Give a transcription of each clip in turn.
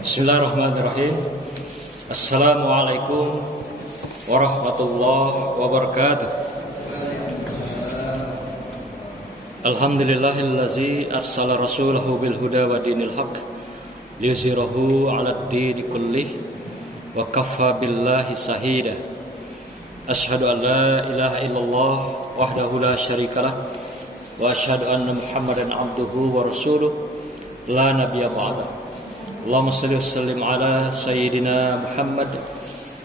Bismillahirrahmanirrahim. Assalamualaikum warahmatullahi wabarakatuh. Alhamdulillahillazi arsala rasulahu bil huda wa dinil haq liyuzhirahu 'alad dini kullih wa kaffa billahi shahida. Asyhadu an la ilaha illallah wahdahu la syarikalah wa asyhadu anna Muhammadan 'abduhu wa rasuluh la nabiyya ba'da. Allahumma salli wa sallim ala sayyidina Muhammad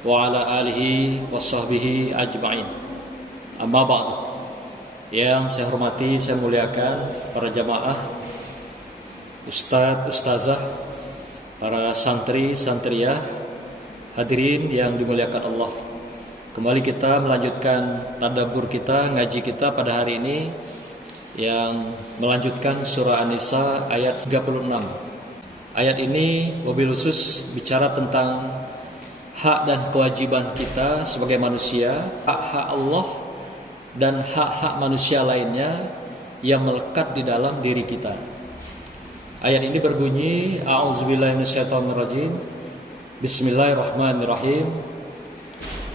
wa ala alihi wa sahbihi ajma'in. Amma ba'du. Yang saya hormati, saya muliakan para jamaah, ustadz, ustazah, para santri, santriyah, hadirin yang dimuliakan Allah. Kembali kita melanjutkan tadabbur kita, ngaji kita pada hari ini yang melanjutkan surah An-Nisa ayat 36. Ayat ini wabil khusus bicara tentang hak dan kewajiban kita sebagai manusia, hak-hak Allah dan hak-hak manusia lainnya yang melekat di dalam diri kita. Ayat ini berbunyi, A'udzubillahi minasyaitonirrajim. Bismillahirrahmanirrahim.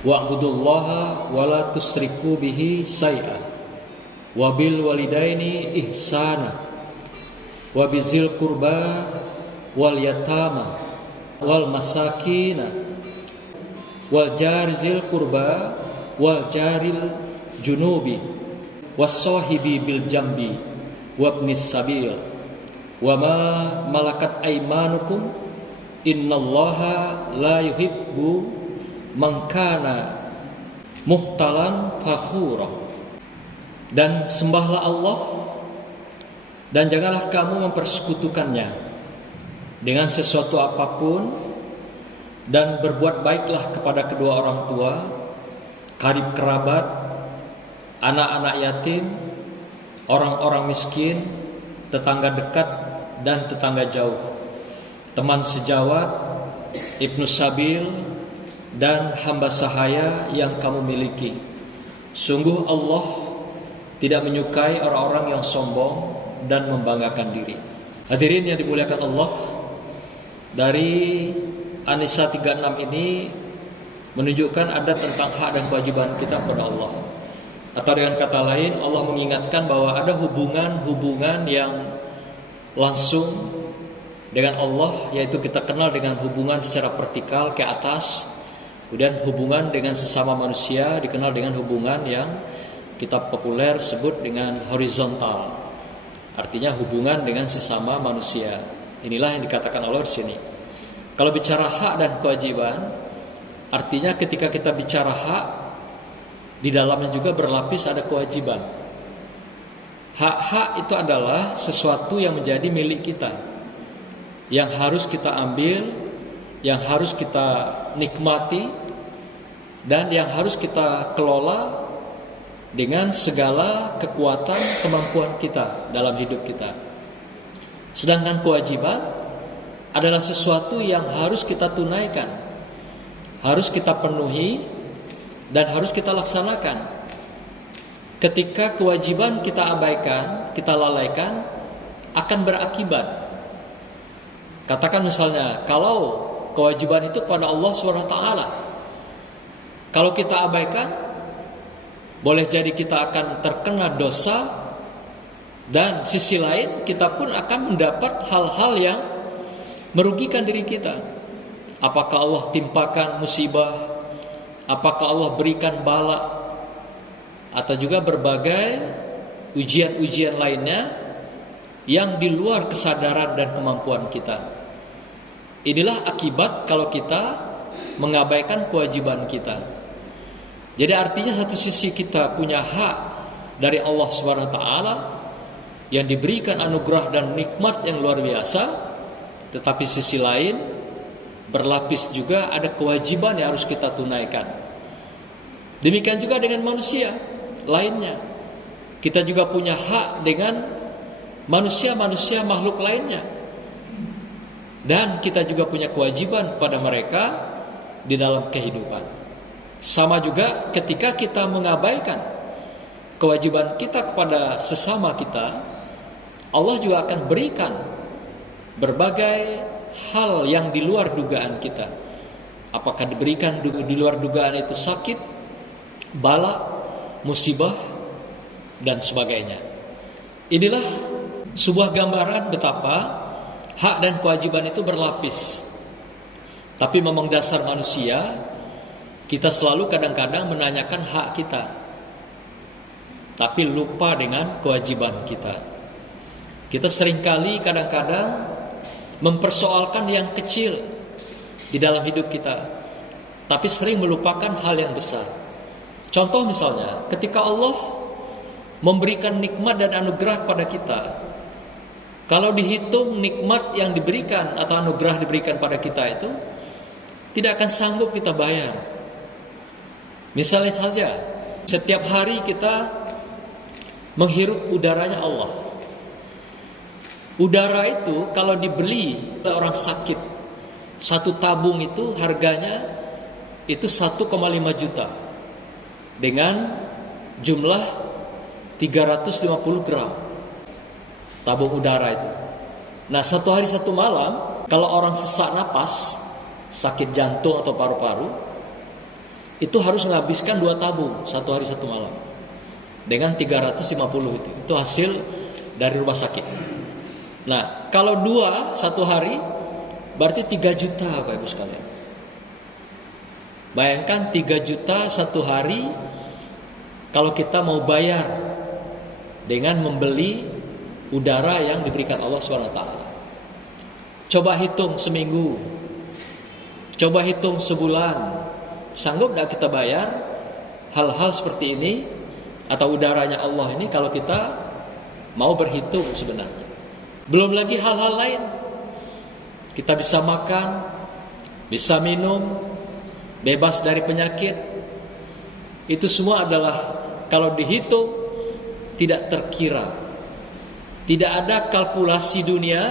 Wa'budullaha wa la tusyriku bihi syai'an. Wa bil walidaini ihsana. Wa bizil qurba wal yatama wal masakina wal jarizil qurba wal jaril junubi was sahibi bil jambi wabnis sabil wa ma malakat aymanukum innallaha la yuhibbu man kana muhtalan fakhura. Dan sembahlah Allah dan janganlah kamu mempersekutukannya dengan sesuatu apapun, dan berbuat baiklah kepada kedua orang tua, karib kerabat, anak-anak yatim, orang-orang miskin, tetangga dekat dan tetangga jauh, teman sejawat, ibnu sabil, dan hamba sahaya yang kamu miliki. Sungguh Allah tidak menyukai orang-orang yang sombong dan membanggakan diri. Hadirin yang dimuliakan Allah, dari An-Nisa 36 ini menunjukkan ada tentang hak dan kewajiban kita kepada Allah. Atau dengan kata lain, Allah mengingatkan bahwa ada hubungan yang langsung dengan Allah, yaitu kita kenal dengan hubungan secara vertikal ke atas. Kemudian hubungan dengan sesama manusia dikenal dengan hubungan yang kita populer sebut dengan horizontal. Artinya hubungan dengan sesama manusia. Inilah yang dikatakan Allah di sini. Kalau bicara hak dan kewajiban, artinya ketika kita bicara hak, di dalamnya juga berlapis ada kewajiban. Hak-hak itu adalah sesuatu yang menjadi milik kita, yang harus kita ambil, yang harus kita nikmati, dan yang harus kita kelola dengan segala kekuatan kemampuan kita dalam hidup kita. Sedangkan kewajiban adalah sesuatu yang harus kita tunaikan, harus kita penuhi, dan harus kita laksanakan. Ketika kewajiban kita abaikan, kita lalaikan, akan berakibat. Katakan misalnya, kalau kewajiban itu pada Allah SWT, kalau kita abaikan, boleh jadi kita akan terkena dosa. Dan sisi lain kita pun akan mendapat hal-hal yang merugikan diri kita. Apakah Allah timpakan musibah, apakah Allah berikan bala, atau juga berbagai ujian-ujian lainnya yang di luar kesadaran dan kemampuan kita. Inilah akibat kalau kita mengabaikan kewajiban kita. Jadi artinya satu sisi kita punya hak dari Allah SWT yang diberikan anugerah dan nikmat yang luar biasa, tetapi sisi lain berlapis juga ada kewajiban yang harus kita tunaikan. Demikian juga dengan manusia lainnya. Kita juga punya hak dengan manusia-manusia makhluk lainnya. Dan kita juga punya kewajiban pada mereka di dalam kehidupan. Sama juga ketika kita mengabaikan kewajiban kita kepada sesama kita, Allah juga akan berikan berbagai hal yang di luar dugaan kita. Apakah diberikan di luar dugaan itu sakit, bala, musibah, dan sebagainya. Inilah sebuah gambaran betapa hak dan kewajiban itu berlapis. Tapi memang dasar manusia, kita selalu kadang-kadang menanyakan hak kita, tapi lupa dengan kewajiban kita. Kita seringkali kadang-kadang mempersoalkan yang kecil di dalam hidup kita, tapi sering melupakan hal yang besar. Contoh misalnya, ketika Allah memberikan nikmat dan anugerah pada kita, kalau dihitung nikmat yang diberikan atau anugerah diberikan pada kita itu, tidak akan sanggup kita bayar. Misalnya saja, setiap hari kita menghirup udaranya Allah. Udara itu kalau dibeli oleh orang sakit, satu tabung itu harganya itu 1,5 juta dengan jumlah 350 gram tabung udara itu. Nah, satu hari satu malam kalau orang sesak napas, sakit jantung atau paru-paru, itu harus menghabiskan 2 tabung satu hari satu malam dengan 350 itu hasil dari rumah sakit. Nah, kalau 2 satu hari berarti 3 juta Bapak Ibu sekalian. Bayangkan 3 juta satu hari kalau kita mau bayar dengan membeli udara yang diberikan Allah SWT. Coba hitung seminggu, coba hitung sebulan, sanggup gak kita bayar hal-hal seperti ini atau udaranya Allah ini kalau kita mau berhitung sebenarnya. Belum lagi hal-hal lain. Kita bisa makan, bisa minum, bebas dari penyakit. Itu semua adalah kalau dihitung tidak terkira. Tidak ada kalkulasi dunia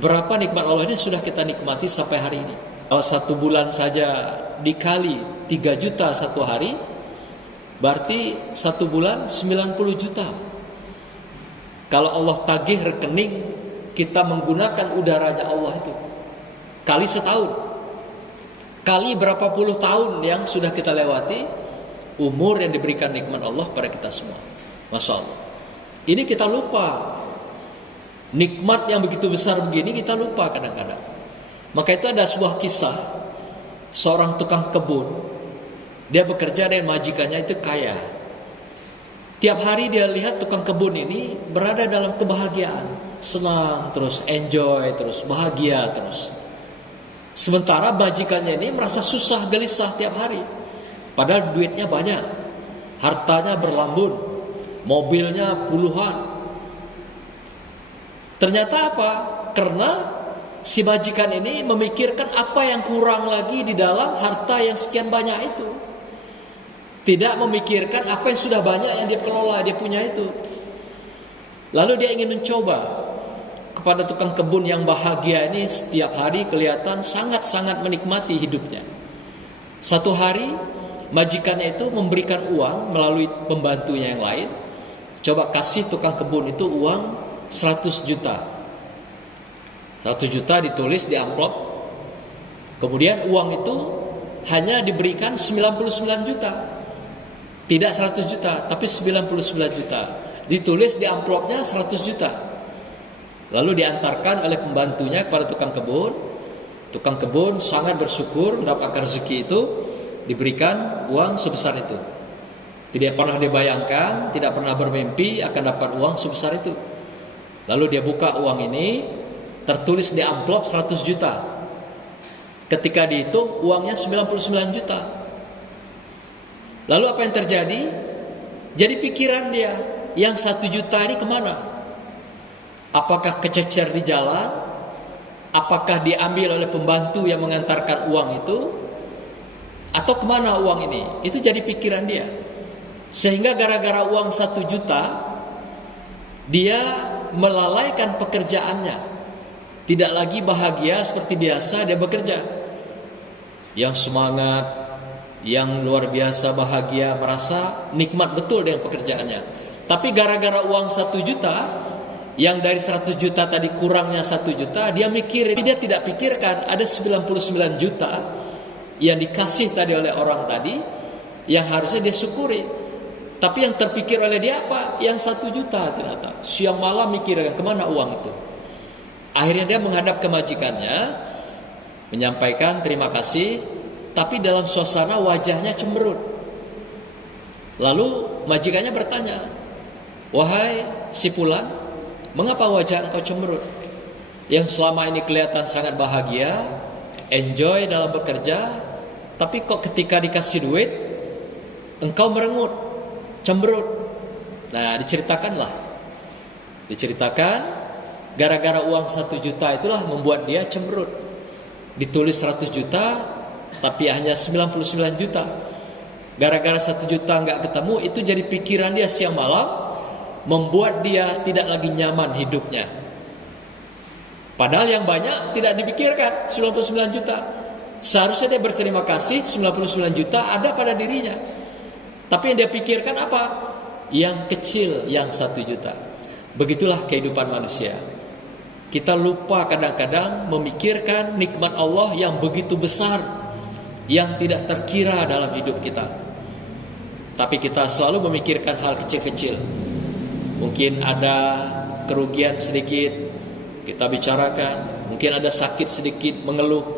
berapa nikmat Allah ini sudah kita nikmati sampai hari ini. Kalau 1 bulan saja dikali 3 juta satu hari, berarti 1 bulan 90 juta. Kalau Allah tagih rekening kita menggunakan udaranya Allah itu kali setahun, kali berapa puluh tahun yang sudah kita lewati, umur yang diberikan nikmat Allah pada kita semua. Masya Allah. Ini kita lupa. Nikmat yang begitu besar begini kita lupa kadang-kadang. Maka itu ada sebuah kisah seorang tukang kebun. Dia bekerja dengan majikannya itu kaya. Tiap hari dia lihat tukang kebun ini berada dalam kebahagiaan, senang terus, enjoy terus, bahagia terus. Sementara majikannya ini merasa susah gelisah tiap hari. Padahal duitnya banyak, hartanya berlambun, mobilnya puluhan. Ternyata apa? Karena si majikan ini memikirkan apa yang kurang lagi di dalam harta yang sekian banyak itu. Tidak memikirkan apa yang sudah banyak yang dia kelola, dia punya itu. Lalu dia ingin mencoba kepada tukang kebun yang bahagia ini, setiap hari kelihatan sangat-sangat menikmati hidupnya. Satu hari majikannya itu memberikan uang melalui pembantunya yang lain. Coba kasih tukang kebun itu uang 100 juta. 100 juta ditulis di amplop. Kemudian uang itu hanya diberikan 99 juta. Tidak 100 juta, tapi 99 juta. Ditulis di amplopnya 100 juta. Lalu diantarkan oleh pembantunya kepada tukang kebun. Tukang kebun sangat bersyukur mendapatkan rezeki itu, diberikan uang sebesar itu. Tidak pernah dibayangkan, tidak pernah bermimpi akan dapat uang sebesar itu. Lalu dia buka uang ini, tertulis di amplop 100 juta. Ketika dihitung uangnya 99 juta. Lalu apa yang terjadi? Jadi pikiran dia, yang 1 juta ini kemana? Apakah kececer di jalan? Apakah diambil oleh pembantu yang mengantarkan uang itu? Atau kemana uang ini? Itu jadi pikiran dia. Sehingga gara-gara uang 1 juta, dia melalaikan pekerjaannya. Tidak lagi bahagia seperti biasa dia bekerja. Yang semangat, yang luar biasa bahagia, merasa nikmat betul dengan pekerjaannya. Tapi gara-gara uang 1 juta, Yang dari 100 juta tadi kurangnya 1 juta, dia mikir, dia tidak pikirkan ada 99 juta yang dikasih tadi oleh orang tadi, yang harusnya dia syukuri. Tapi yang terpikir oleh dia apa? Yang 1 juta ternyata. Siang malam mikirkan kemana uang itu. Akhirnya dia menghadap ke majikannya, menyampaikan terima kasih, tapi dalam suasana wajahnya cemberut. Lalu majikannya bertanya, wahai si Fulan, mengapa wajah engkau cemberut? Yang selama ini kelihatan sangat bahagia, enjoy dalam bekerja, tapi kok ketika dikasih duit, engkau merengut, cemberut. Nah, diceritakan, gara-gara uang 1 juta itulah membuat dia cemberut. Ditulis 100 juta, tapi hanya 99 juta. Gara-gara 1 juta nggak ketemu, itu jadi pikiran dia siang malam, membuat dia tidak lagi nyaman hidupnya. Padahal yang banyak tidak dipikirkan, 99 juta. Seharusnya dia berterima kasih, 99 juta ada pada dirinya. Tapi yang dia pikirkan apa? Yang kecil, yang 1 juta. Begitulah kehidupan manusia. Kita lupa kadang-kadang memikirkan nikmat Allah yang begitu besar, yang tidak terkira dalam hidup kita. Tapi kita selalu memikirkan hal kecil-kecil. Mungkin ada kerugian sedikit, kita bicarakan. Mungkin ada sakit sedikit, mengeluh.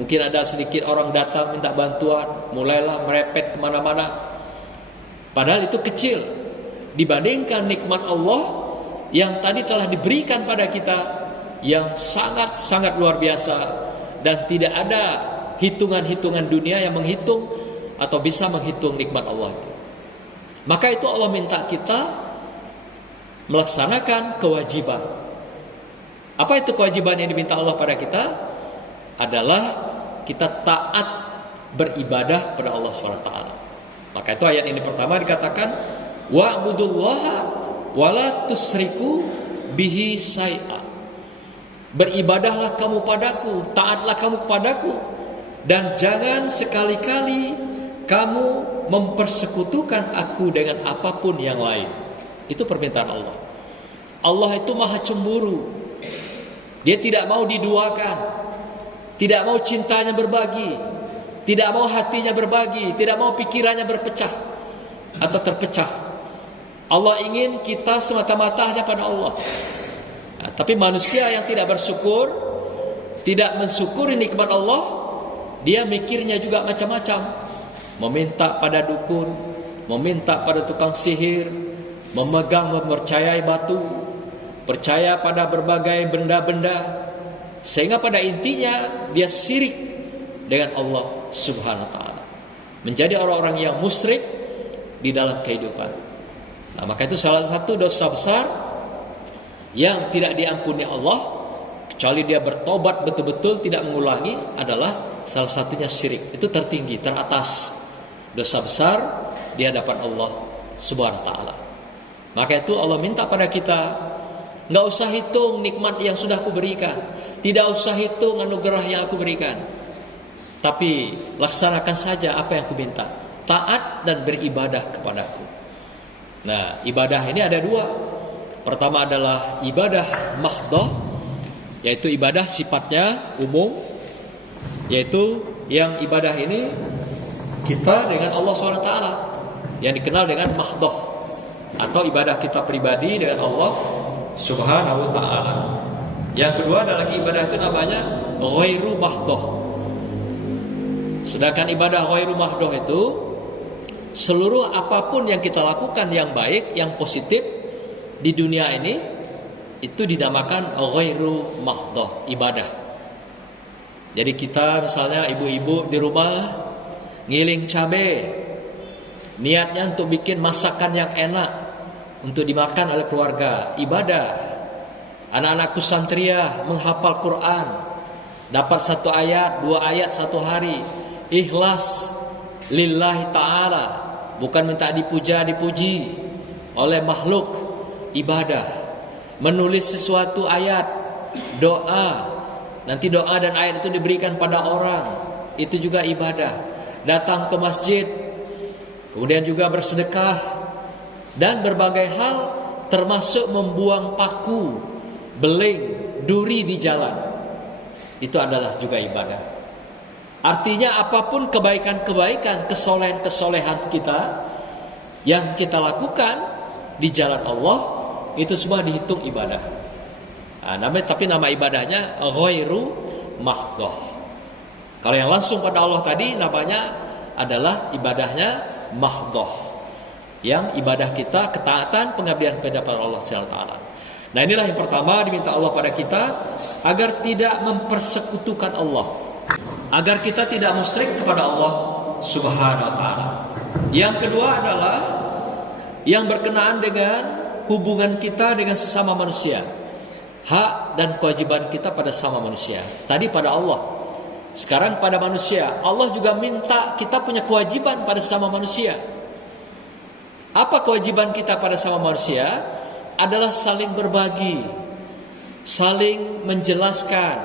Mungkin ada sedikit orang datang minta bantuan, mulailah merepet kemana-mana. Padahal itu kecil dibandingkan nikmat Allah yang tadi telah diberikan pada kita, yang sangat-sangat luar biasa. Dan tidak ada hitungan-hitungan dunia yang menghitung atau bisa menghitung nikmat Allah itu. Maka itu Allah minta kita melaksanakan kewajiban. Apa itu kewajiban yang diminta Allah pada kita? Adalah kita taat beribadah pada Allah SWT. Maka itu ayat ini pertama dikatakan, wa'budullaha wa la tusriku bihi syai'a. Beribadahlah kamu padaku, taatlah kamu kepadaku, dan jangan sekali-kali kamu mempersekutukan aku dengan apapun yang lain. Itu permintaan Allah. Allah itu maha cemburu. Dia tidak mau diduakan, tidak mau cintanya berbagi, tidak mau hatinya berbagi, tidak mau pikirannya berpecah atau terpecah. Allah ingin kita semata-mata hanya pada Allah. Nah, tapi manusia yang tidak bersyukur, tidak mensyukuri nikmat Allah, dia mikirnya juga macam-macam. Meminta pada dukun, meminta pada tukang sihir, memegang mempercayai batu, percaya pada berbagai benda-benda, sehingga pada intinya dia syirik dengan Allah Subhanahu wa taala. Menjadi orang-orang yang musyrik di dalam kehidupan. Nah, maka itu salah satu dosa besar yang tidak diampuni Allah, kecuali dia bertobat betul-betul tidak mengulangi, adalah salah satunya syirik. Itu tertinggi, teratas dosa besar di hadapan Allah Subhanahu wa taala. Maka itu Allah minta pada kita, enggak usah hitung nikmat yang sudah aku berikan, tidak usah hitung anugerah yang aku berikan, tapi laksanakan saja apa yang aku minta, taat dan beribadah kepadaku. Nah, ibadah ini ada dua. Pertama adalah ibadah mahdhah, yaitu ibadah sifatnya umum, yaitu yang ibadah ini kita dengan Allah SWT, yang dikenal dengan mahdhah, atau ibadah kita pribadi dengan Allah Subhanahu wa ta'ala. Yang kedua adalah ibadah itu namanya ghairu mahdhah. Sedangkan ibadah ghairu mahdhah itu seluruh apapun yang kita lakukan yang baik, yang positif di dunia ini, itu dinamakan ghairu mahdhah, ibadah. Jadi kita misalnya ibu-ibu di rumah ngiling cabai, niatnya untuk bikin masakan yang enak untuk dimakan oleh keluarga, ibadah. Anak-anakku santria menghafal Quran, dapat 1 ayat, 2 ayat 1 hari, ikhlas lillahi ta'ala, bukan minta dipuji oleh makhluk, ibadah. Menulis sesuatu ayat, doa, nanti doa dan ayat itu diberikan pada orang, itu juga ibadah. Datang ke masjid, kemudian juga bersedekah, dan berbagai hal termasuk membuang paku, beling, duri di jalan. Itu adalah juga ibadah. Artinya apapun kebaikan-kebaikan, kesolehan-kesolehan kita yang kita lakukan di jalan Allah, itu semua dihitung ibadah. Tapi nama ibadahnya ghairu mahdhah. Kalau yang langsung pada Allah tadi namanya adalah ibadahnya mahdhah. Yang ibadah kita ketaatan, pengabdian kepada Allah SWT. Nah, inilah yang pertama diminta Allah pada kita, agar tidak mempersekutukan Allah, agar kita tidak musyrik kepada Allah Subhanahu wa taala. Yang kedua adalah yang berkenaan dengan hubungan kita dengan sesama manusia. Hak dan kewajiban kita pada sesama manusia. Tadi pada Allah, sekarang pada manusia. Allah juga minta kita punya kewajiban pada sesama manusia. Apa kewajiban kita pada sesama manusia? Adalah saling berbagi, saling menjelaskan,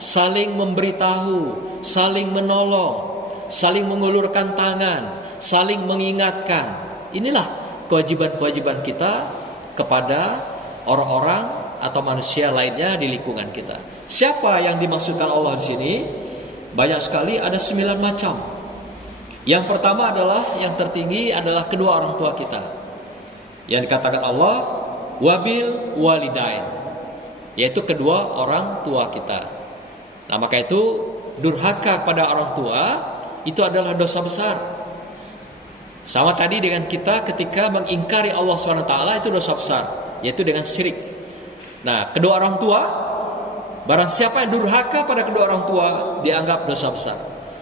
saling memberitahu, saling menolong, saling mengulurkan tangan, saling mengingatkan. Inilah kewajiban-kewajiban kita kepada orang-orang atau manusia lainnya di lingkungan kita. Siapa yang dimaksudkan Allah di sini? Banyak sekali, ada 9 macam. Yang pertama adalah, yang tertinggi adalah kedua orang tua kita. Yang dikatakan Allah, wabil walidain, yaitu kedua orang tua kita. Nah, maka itu durhaka pada orang tua itu adalah dosa besar. Sama tadi dengan kita ketika mengingkari Allah SWT, itu dosa besar, yaitu dengan syirik. Nah, kedua orang tua, barang siapa yang durhaka pada kedua orang tua, dianggap dosa besar.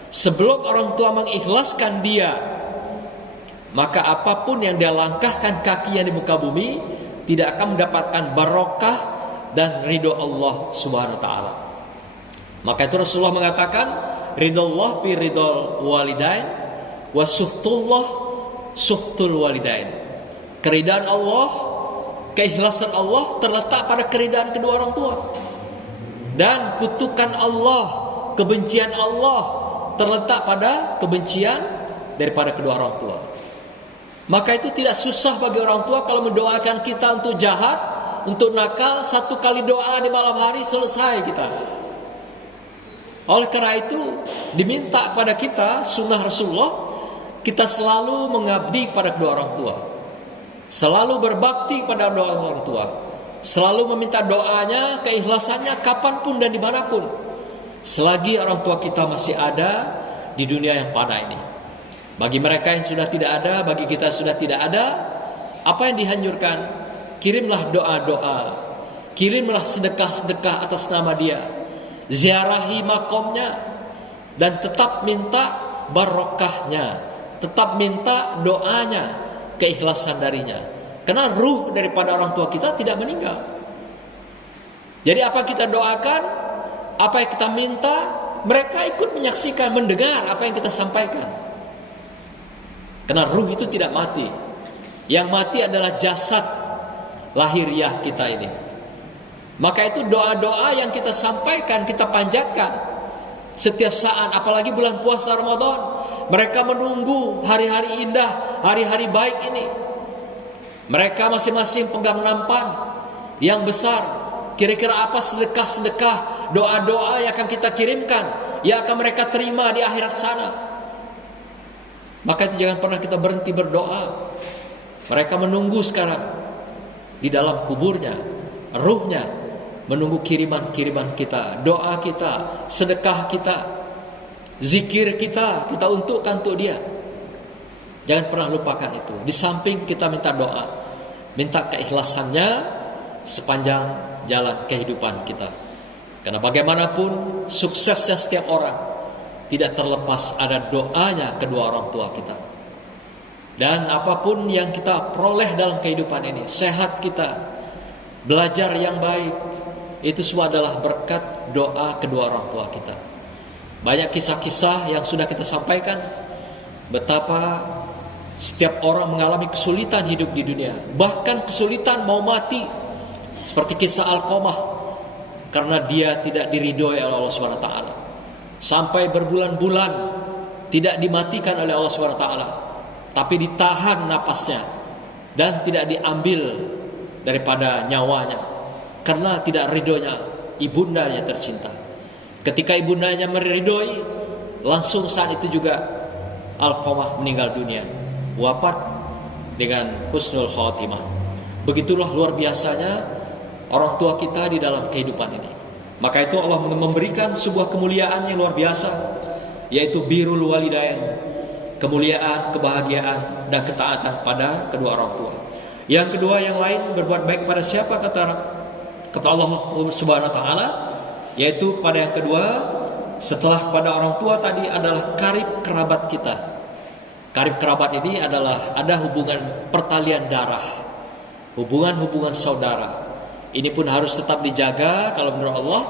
Sebelum orang tua mengikhlaskan dia, maka apapun yang dia langkahkan kakinya di muka bumi tidak akan mendapatkan barokah dan ridho Allah Subhanahu wa taala. Maka itu Rasulullah mengatakan, ridallah fi ridal walidain wa suhtullah suhtul walidain. Keridaan Allah, keikhlasan Allah terletak pada keridaan kedua orang tua. Dan kutukan Allah, kebencian Allah terletak pada kebencian daripada kedua orang tua. Maka itu tidak susah bagi orang tua kalau mendoakan kita untuk jahat, untuk nakal, 1 kali doa di malam hari selesai kita. Oleh karena itu diminta kepada kita, sunnah Rasulullah, kita selalu mengabdi kepada kedua orang tua, selalu berbakti pada doa orang tua, selalu meminta doanya, keikhlasannya kapanpun dan dimanapun, selagi orang tua kita masih ada di dunia yang fana ini. Bagi mereka yang sudah tidak ada, bagi kita sudah tidak ada, apa yang dihancurkan? Kirimlah doa-doa, kirimlah sedekah-sedekah atas nama dia, ziarahi makomnya, dan tetap minta barokahnya, tetap minta doanya, keikhlasan darinya. Karena ruh daripada orang tua kita tidak meninggal. Jadi apa kita doakan, apa yang kita minta, mereka ikut menyaksikan, mendengar apa yang kita sampaikan. Karena ruh itu tidak mati. Yang mati adalah jasad lahiriah kita ini. Maka itu doa-doa yang kita sampaikan, kita panjatkan setiap saat, apalagi bulan puasa Ramadan. Mereka menunggu hari-hari indah, hari-hari baik ini. Mereka masing-masing pegang nampan yang besar. Kira-kira apa sedekah-sedekah, doa-doa yang akan kita kirimkan, yang akan mereka terima di akhirat sana. Maka itu jangan pernah kita berhenti berdoa. Mereka menunggu sekarang di dalam kuburnya, ruhnya menunggu kiriman-kiriman kita, doa kita, sedekah kita, zikir kita untukkan untuk dia. Jangan pernah lupakan itu. Di samping kita minta doa, minta keikhlasannya sepanjang jalan kehidupan kita. Karena bagaimanapun suksesnya setiap orang tidak terlepas ada doanya kedua orang tua kita. Dan apapun yang kita peroleh dalam kehidupan ini, sehat kita, belajar yang baik, itu semua adalah berkat doa kedua orang tua kita. Banyak kisah-kisah yang sudah kita sampaikan, betapa setiap orang mengalami kesulitan hidup di dunia, bahkan kesulitan mau mati, seperti kisah Alqamah, karena dia tidak diridhoi oleh Allah SWT. Sampai berbulan-bulan tidak dimatikan oleh Allah SWT, tapi ditahan napasnya dan tidak diambil daripada nyawanya karena tidak ridhonya ibundanya tercinta. Ketika ibundanya meridhoi, langsung saat itu juga Alqamah meninggal dunia, wafat dengan husnul khotimah. Begitulah luar biasanya orang tua kita di dalam kehidupan ini. Maka itu Allah memberikan sebuah kemuliaan yang luar biasa, yaitu birrul walidain, kemuliaan, kebahagiaan dan ketaatan pada kedua orang tua. Yang kedua yang lain, berbuat baik pada siapa, kata Allah Subhanahu wa taala, yaitu pada yang kedua setelah pada orang tua tadi adalah karib kerabat kita. Karib kerabat ini adalah ada hubungan pertalian darah, hubungan saudara. Ini pun harus tetap dijaga kalau menurut Allah,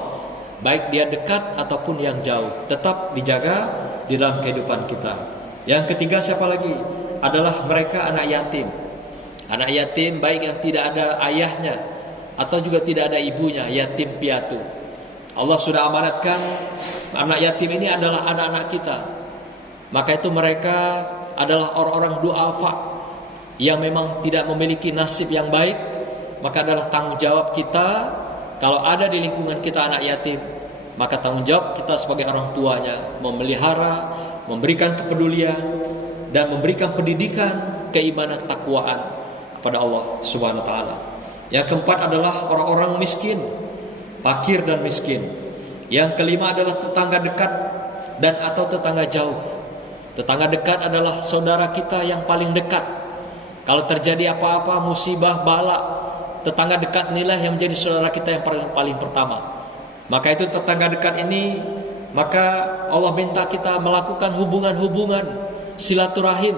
baik dia dekat ataupun yang jauh, tetap dijaga di dalam kehidupan kita. Yang ketiga siapa lagi? Adalah mereka anak yatim. Anak yatim baik yang tidak ada ayahnya atau juga tidak ada ibunya, yatim piatu. Allah sudah amanatkan anak yatim ini adalah anak-anak kita. Maka itu mereka adalah orang-orang du'afa yang memang tidak memiliki nasib yang baik. Maka adalah tanggung jawab kita, kalau ada di lingkungan kita anak yatim, maka tanggung jawab kita sebagai orang tuanya memelihara, memberikan kepedulian dan memberikan pendidikan keimanan takwaan kepada Allah Subhanahu wa taala. Yang keempat adalah orang-orang miskin, fakir dan miskin. Yang kelima adalah tetangga dekat dan atau tetangga jauh. Tetangga dekat adalah saudara kita yang paling dekat. Kalau terjadi apa-apa, musibah, bala, tetangga dekat inilah yang menjadi saudara kita yang paling pertama. Maka itu tetangga dekat ini, maka Allah minta kita melakukan hubungan-hubungan silaturahim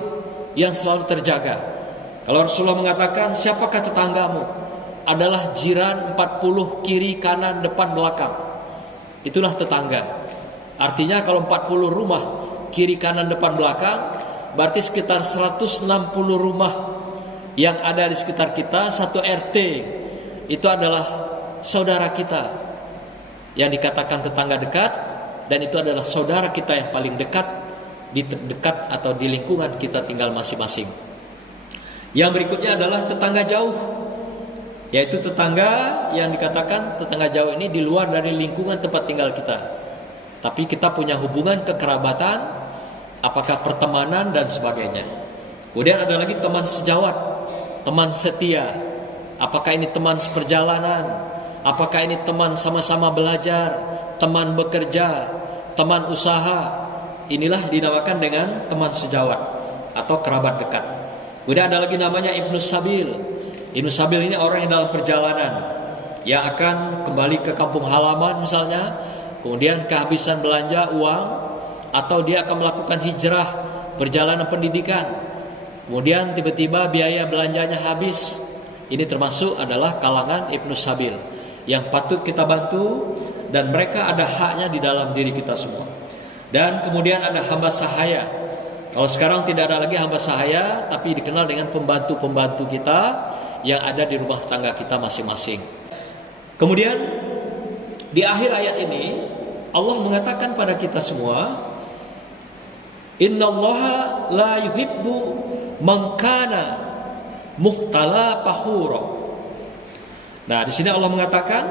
yang selalu terjaga. Kalau Rasulullah mengatakan, siapakah tetanggamu? Adalah jiran 40 kiri kanan depan belakang. Itulah tetangga. Artinya kalau 40 rumah kiri kanan depan belakang, berarti sekitar 160 rumah yang ada di sekitar kita, satu RT itu adalah saudara kita yang dikatakan tetangga dekat, dan itu adalah saudara kita yang paling dekat di terdekat atau di lingkungan kita tinggal masing-masing. Yang berikutnya adalah tetangga jauh, yaitu tetangga yang dikatakan tetangga jauh ini di luar dari lingkungan tempat tinggal kita, tapi kita punya hubungan kekerabatan, apakah pertemanan dan sebagainya. Kemudian ada lagi teman sejawat, teman setia. Apakah ini teman seperjalanan, apakah ini teman sama-sama belajar, teman bekerja, teman usaha. Inilah dinamakan dengan teman sejawat atau kerabat dekat. Kemudian ada lagi namanya Ibnu Sabil. Ibnu Sabil ini orang yang dalam perjalanan, yang akan kembali ke kampung halaman misalnya, kemudian kehabisan belanja uang, atau dia akan melakukan hijrah, perjalanan pendidikan, kemudian tiba-tiba biaya belanjanya habis. Ini termasuk adalah kalangan Ibnu Sabil yang patut kita bantu, dan mereka ada haknya di dalam diri kita semua. Dan kemudian ada hamba sahaya. Kalau sekarang tidak ada lagi hamba sahaya, tapi dikenal dengan pembantu-pembantu kita yang ada di rumah tangga kita masing-masing. Kemudian di akhir ayat ini Allah mengatakan pada kita semua, innallaha la yuhibbu man kana muhtala fakhura. Nah, di sini Allah mengatakan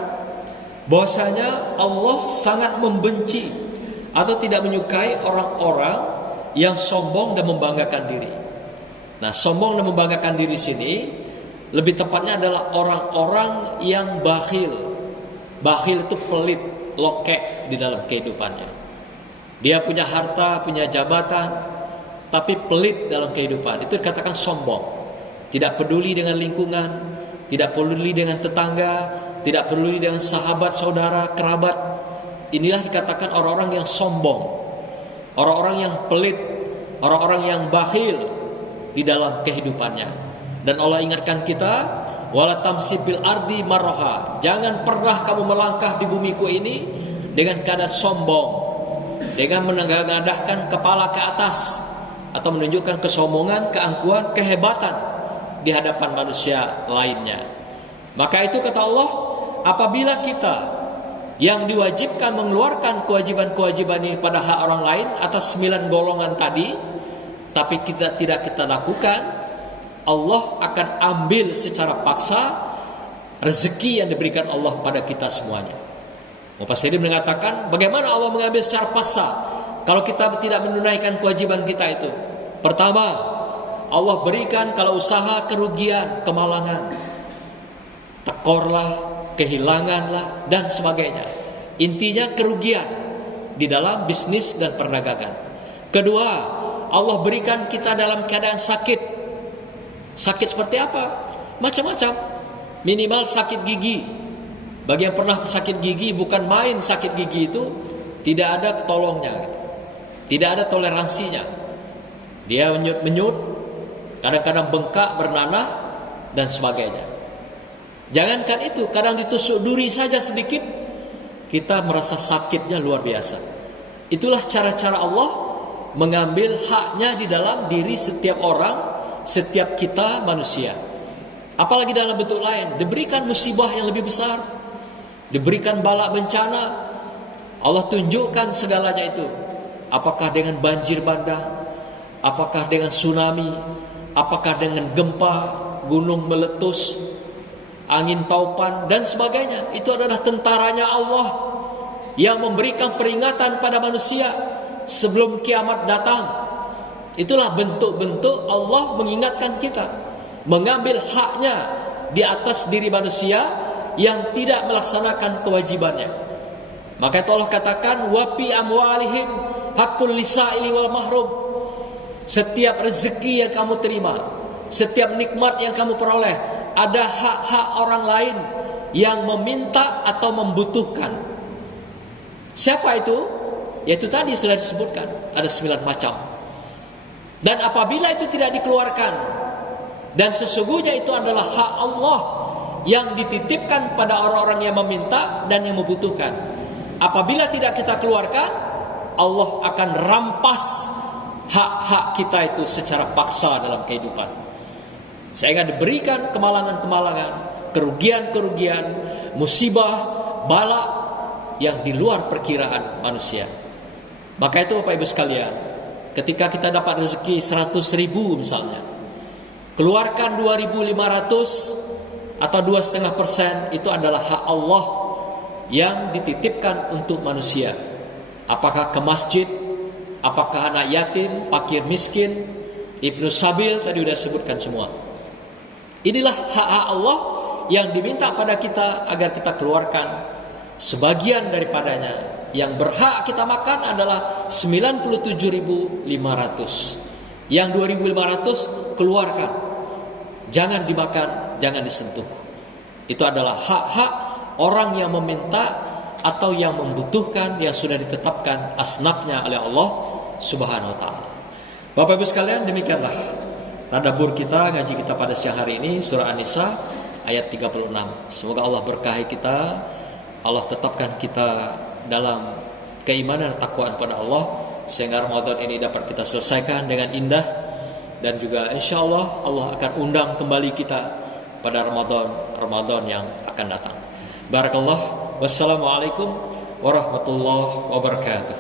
bahwasanya Allah sangat membenci atau tidak menyukai orang-orang yang sombong dan membanggakan diri. Nah, sombong dan membanggakan diri sini lebih tepatnya adalah orang-orang yang bakhil. Bakhil itu pelit, lokek di dalam kehidupannya. Dia punya harta, punya jabatan, tapi pelit dalam kehidupan. Itu dikatakan sombong. Tidak peduli dengan lingkungan, tidak peduli dengan tetangga, tidak peduli dengan sahabat, saudara, kerabat. Inilah dikatakan orang-orang yang sombong, orang-orang yang pelit, orang-orang yang bakhil di dalam kehidupannya. Dan Allah ingatkan kita, wala tamsi bil ardi marha. Jangan pernah kamu melangkah di bumiku ini dengan keadaan sombong, dengan menengadahkan kepala ke atas, atau menunjukkan kesombongan, keangkuhan, kehebatan di hadapan manusia lainnya. Maka itu kata Allah, apabila kita yang diwajibkan mengeluarkan kewajiban-kewajiban ini pada hak orang lain atas 9 golongan tadi, tapi kita tidak kita lakukan, Allah akan ambil secara paksa rezeki yang diberikan Allah pada kita semuanya. Mufassirin mengatakan, bagaimana Allah mengambil secara paksa kalau kita tidak menunaikan kewajiban kita itu? Pertama, Allah berikan kalau usaha kerugian, kemalangan, tekorlah, kehilanganlah, dan sebagainya. Intinya kerugian di dalam bisnis dan perdagangan. Kedua, Allah berikan kita dalam keadaan sakit. Sakit seperti apa? Macam-macam. Minimal sakit gigi. Bagi yang pernah sakit gigi, bukan main sakit gigi itu, tidak ada tolongnya, tidak ada toleransinya. Dia menyut-menyut, kadang-kadang bengkak, bernanah, dan sebagainya. Jangankan itu, kadang ditusuk duri saja sedikit, kita merasa sakitnya luar biasa. Itulah cara-cara Allah mengambil haknya di dalam diri setiap orang, setiap kita manusia. Apalagi dalam bentuk lain, diberikan musibah yang lebih besar, diberikan bala bencana. Allah tunjukkan segalanya itu. Apakah dengan banjir bandang, apakah dengan tsunami, apakah dengan gempa, gunung meletus, angin taupan, dan sebagainya. Itu adalah tentaranya Allah yang memberikan peringatan pada manusia sebelum kiamat datang. Itulah bentuk-bentuk Allah mengingatkan kita, mengambil haknya di atas diri manusia yang tidak melaksanakan kewajibannya. Maka itu Allah katakan, wa fi amwalihim haqqul lisaili wal mahrum. Setiap rezeki yang kamu terima, setiap nikmat yang kamu peroleh, ada hak-hak orang lain yang meminta atau membutuhkan. Siapa itu? Yaitu tadi sudah disebutkan, ada 9 macam. Dan apabila itu tidak dikeluarkan, dan sesungguhnya itu adalah hak Allah yang dititipkan pada orang-orang yang meminta dan yang membutuhkan. Apabila tidak kita keluarkan, Allah akan rampas hak-hak kita itu secara paksa dalam kehidupan. Sehingga diberikan kemalangan-kemalangan, kerugian-kerugian, musibah, bala yang di luar perkiraan manusia. Maka itu Bapak Ibu sekalian, ketika kita dapat rezeki 100.000 misalnya, keluarkan 2.500 atau 2,5%, itu adalah hak Allah yang dititipkan untuk manusia. Apakah ke masjid, apakah anak yatim, fakir miskin, Ibnu Sabil, tadi sudah sebutkan semua. Inilah hak-hak Allah yang diminta pada kita agar kita keluarkan sebagian daripadanya. Yang berhak kita makan adalah 97.500. Yang 2.500 keluarkan, jangan dimakan, jangan disentuh. Itu adalah hak-hak orang yang meminta atau yang membutuhkan, yang sudah ditetapkan asnafnya oleh Allah Subhanahu wa ta'ala. Bapak Ibu sekalian, demikianlah tadabbur kita, ngaji kita pada siang hari ini, surah An-Nisa ayat 36. Semoga Allah berkahi kita, Allah tetapkan kita dalam keimanan dan takwaan pada Allah, sehingga Ramadan ini dapat kita selesaikan dengan indah. Dan juga insya Allah akan undang kembali kita pada Ramadan yang akan datang. Barakallah. Wassalamualaikum warahmatullahi wabarakatuh.